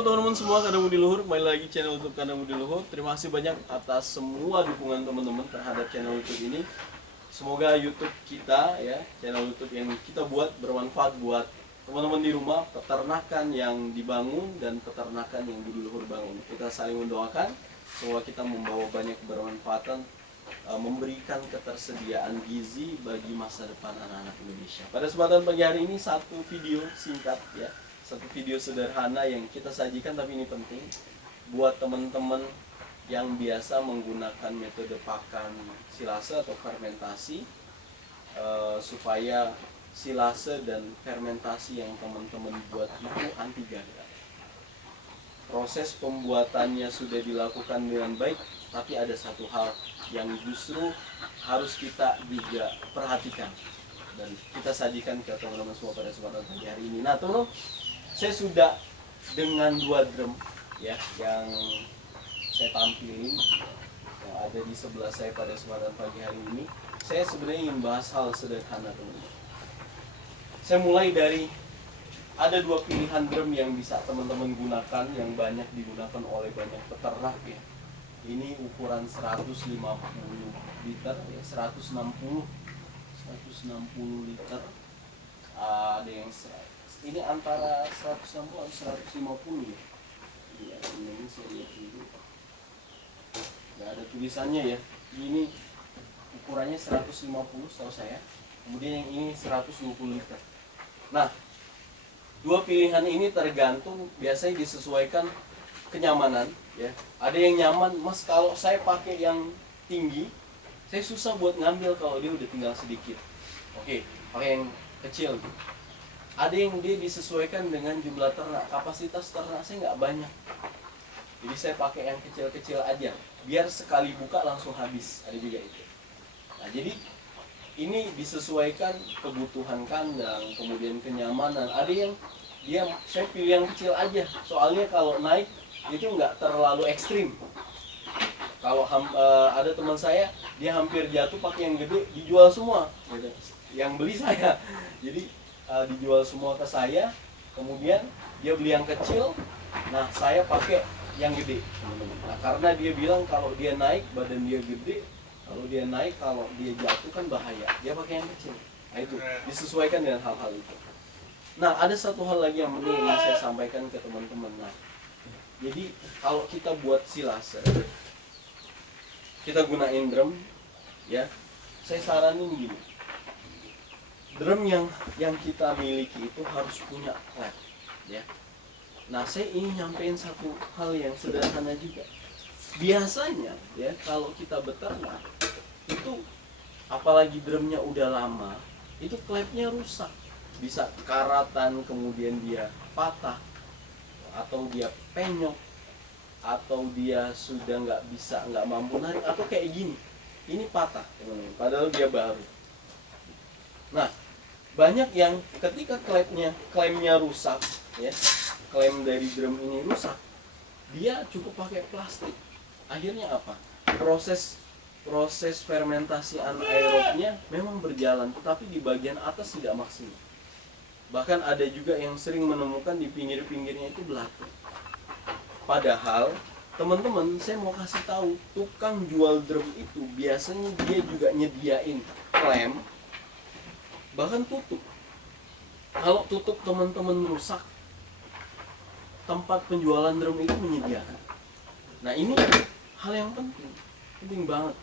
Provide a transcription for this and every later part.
Halo teman-teman semua, Kandang Budi Luhur, kembali lagi channel YouTube Kandang Budi Luhur. Terima kasih banyak atas semua dukungan teman-teman terhadap channel YouTube ini. Semoga YouTube kita ya, channel YouTube yang kita buat bermanfaat buat teman-teman di rumah, peternakan yang dibangun dan peternakan yang Budi Luhur bangun. Kita saling mendoakan semoga kita membawa banyak kebermanfaatan, memberikan ketersediaan gizi bagi masa depan anak-anak Indonesia. Pada kesempatan pagi hari ini satu video singkat ya, satu video sederhana yang kita sajikan, tapi ini penting buat teman-teman yang biasa menggunakan metode pakan silase atau fermentasi, supaya silase dan fermentasi yang teman-teman buat itu anti gagal. Proses pembuatannya sudah dilakukan dengan baik, tapi ada satu hal yang justru harus kita juga perhatikan dan kita sajikan ke teman-teman semua pada kesempatan pagi hari ini. Nah teman-teman, saya sudah dengan 2 drum ya yang saya tampilin yang ada di sebelah saya pada kesempatan pagi hari ini. Saya sebenarnya ingin bahas hal sederhana teman-teman. Saya mulai dari ada 2 pilihan drum yang bisa teman-teman gunakan, yang banyak digunakan oleh banyak peternak ya. Ini ukuran 150 liter ya, 160 liter. Ada yang ini antara 160 atau 150 ya. Iya, ini saya lihat dulu. Nggak ada tulisannya ya. Ini ukurannya 150 setahu saya. Kemudian yang ini 120 liter. Nah, 2 pilihan ini tergantung, biasanya disesuaikan kenyamanan ya. Ada yang nyaman, Mas kalau saya pakai yang tinggi, saya susah buat ngambil kalau dia udah tinggal sedikit. Oke, pakai yang kecil gitu. Ada yang dia disesuaikan dengan jumlah ternak, kapasitas ternak saya nggak banyak, jadi saya pakai yang kecil-kecil aja, biar sekali buka langsung habis. Ada juga itu. Nah jadi ini disesuaikan kebutuhan kandang, kemudian kenyamanan. Ada yang saya pilih yang kecil aja, soalnya kalau naik itu nggak terlalu ekstrim. Kalau ada teman saya, dia hampir jatuh pakai yang gede, dijual semua, yang beli saya. Jadi dijual semua ke saya, kemudian dia beli yang kecil, nah saya pakai yang gede. Nah karena dia bilang kalau dia naik badan dia gede, kalau dia jatuh kan bahaya, dia pakai yang kecil. Nah itu disesuaikan dengan hal-hal itu. Nah ada satu hal lagi yang penting yang saya sampaikan ke teman-teman. Nah jadi kalau kita buat silase, kita gunain drum ya, saya saranin gini, drum yang kita miliki itu harus punya klep ya. Nah saya ingin nyampein satu hal yang sederhana juga. Biasanya ya kalau kita beternak itu, apalagi drumnya udah lama, itu klepnya rusak, bisa karatan, kemudian dia patah, atau dia penyok, atau dia sudah nggak mampu narik, atau kayak gini, ini patah teman-teman, padahal dia baru. Nah banyak yang ketika klemnya rusak ya, klem dari drum ini rusak, dia cukup pakai plastik. Akhirnya apa? Proses fermentasi anaerobnya memang berjalan, tetapi di bagian atas tidak maksimal. Bahkan ada juga yang sering menemukan di pinggir-pinggirnya itu belatung. Padahal teman-teman, saya mau kasih tahu, tukang jual drum itu biasanya dia juga nyediain klem, bahkan tutup. Kalau tutup teman-teman rusak, tempat penjualan drum itu menyediakan. Nah ini hal yang penting banget.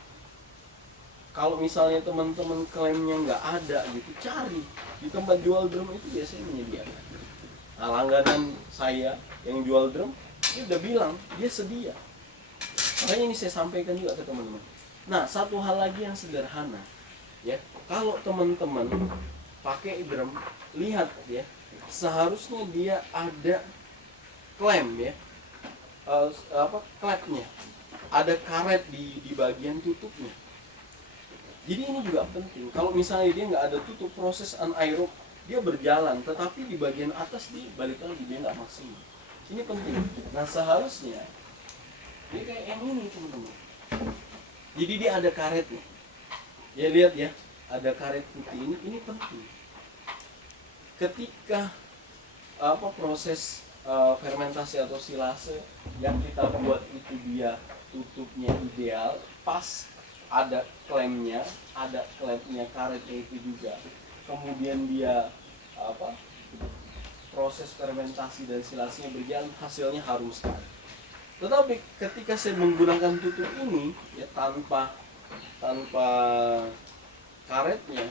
Kalau misalnya teman-teman klaimnya nggak ada gitu, cari di tempat jual drum itu biasanya menyediakan. Nah langganan saya yang jual drum, dia udah bilang dia sedia. Makanya ini saya sampaikan juga ke teman-teman. Nah satu hal lagi yang sederhana ya, kalau teman-teman pakai drum, lihat ya, seharusnya dia ada klem ya, klepnya, ada karet di bagian tutupnya. Jadi ini juga penting. Kalau misalnya dia nggak ada tutup, proses anaerob dia berjalan, tetapi di bagian atas dia balik lagi, dia nggak maksimal. Ini penting. Nah seharusnya dia kayak yang ini teman-teman. Jadi dia ada karetnya. Ya lihat ya, ada karet putih ini penting. Ketika proses fermentasi atau silase yang kita buat itu dia tutupnya ideal, pas ada klemnya karetnya itu juga, kemudian dia proses fermentasi dan silasenya berjalan, hasilnya harum sekali. Tetapi ketika saya menggunakan tutup ini ya tanpa karetnya,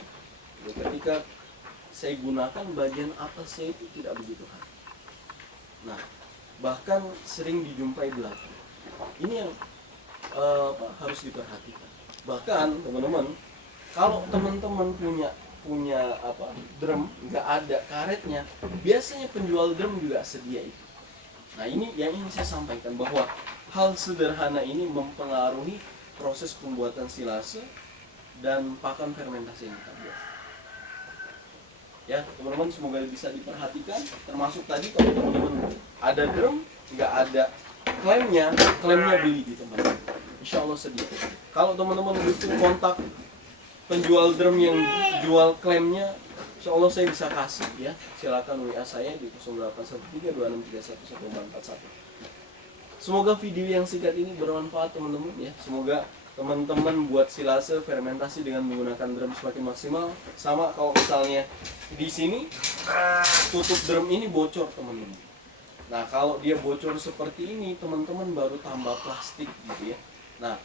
ya, ketika saya gunakan bagian atasnya itu tidak begitu harum. Nah, bahkan sering dijumpai belakang. Ini yang harus diperhatikan. Bahkan teman-teman, kalau teman-teman punya drum nggak ada karetnya, biasanya penjual drum juga sedia itu. Nah, ini yang ingin saya sampaikan, bahwa hal sederhana ini mempengaruhi proses pembuatan silase dan pakan fermentasi yang kita buat. Ya teman-teman, semoga bisa diperhatikan. Termasuk tadi kalau teman-teman ada drum nggak ada klemnya beli di tempat ini, insya Allah sedia. Kalau teman-teman butuh kontak penjual drum yang jual klemnya, insya Allah saya bisa kasih ya. Silakan WA saya di 081326311441. Semoga video yang singkat ini bermanfaat teman-teman ya. Semoga teman-teman buat silase fermentasi dengan menggunakan drum semakin maksimal. Sama kalau misalnya di sini tutup drum ini bocor teman-teman. Nah, kalau dia bocor seperti ini, teman-teman baru tambah plastik gitu ya. Nah,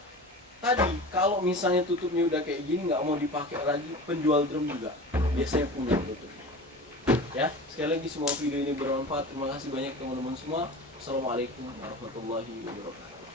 tadi kalau misalnya tutupnya udah kayak gini nggak mau dipakai lagi, penjual drum juga biasanya punya tutup. Ya, sekali lagi semua video ini bermanfaat. Terima kasih banyak teman-teman semua. Assalamualaikum warahmatullahi wabarakatuh.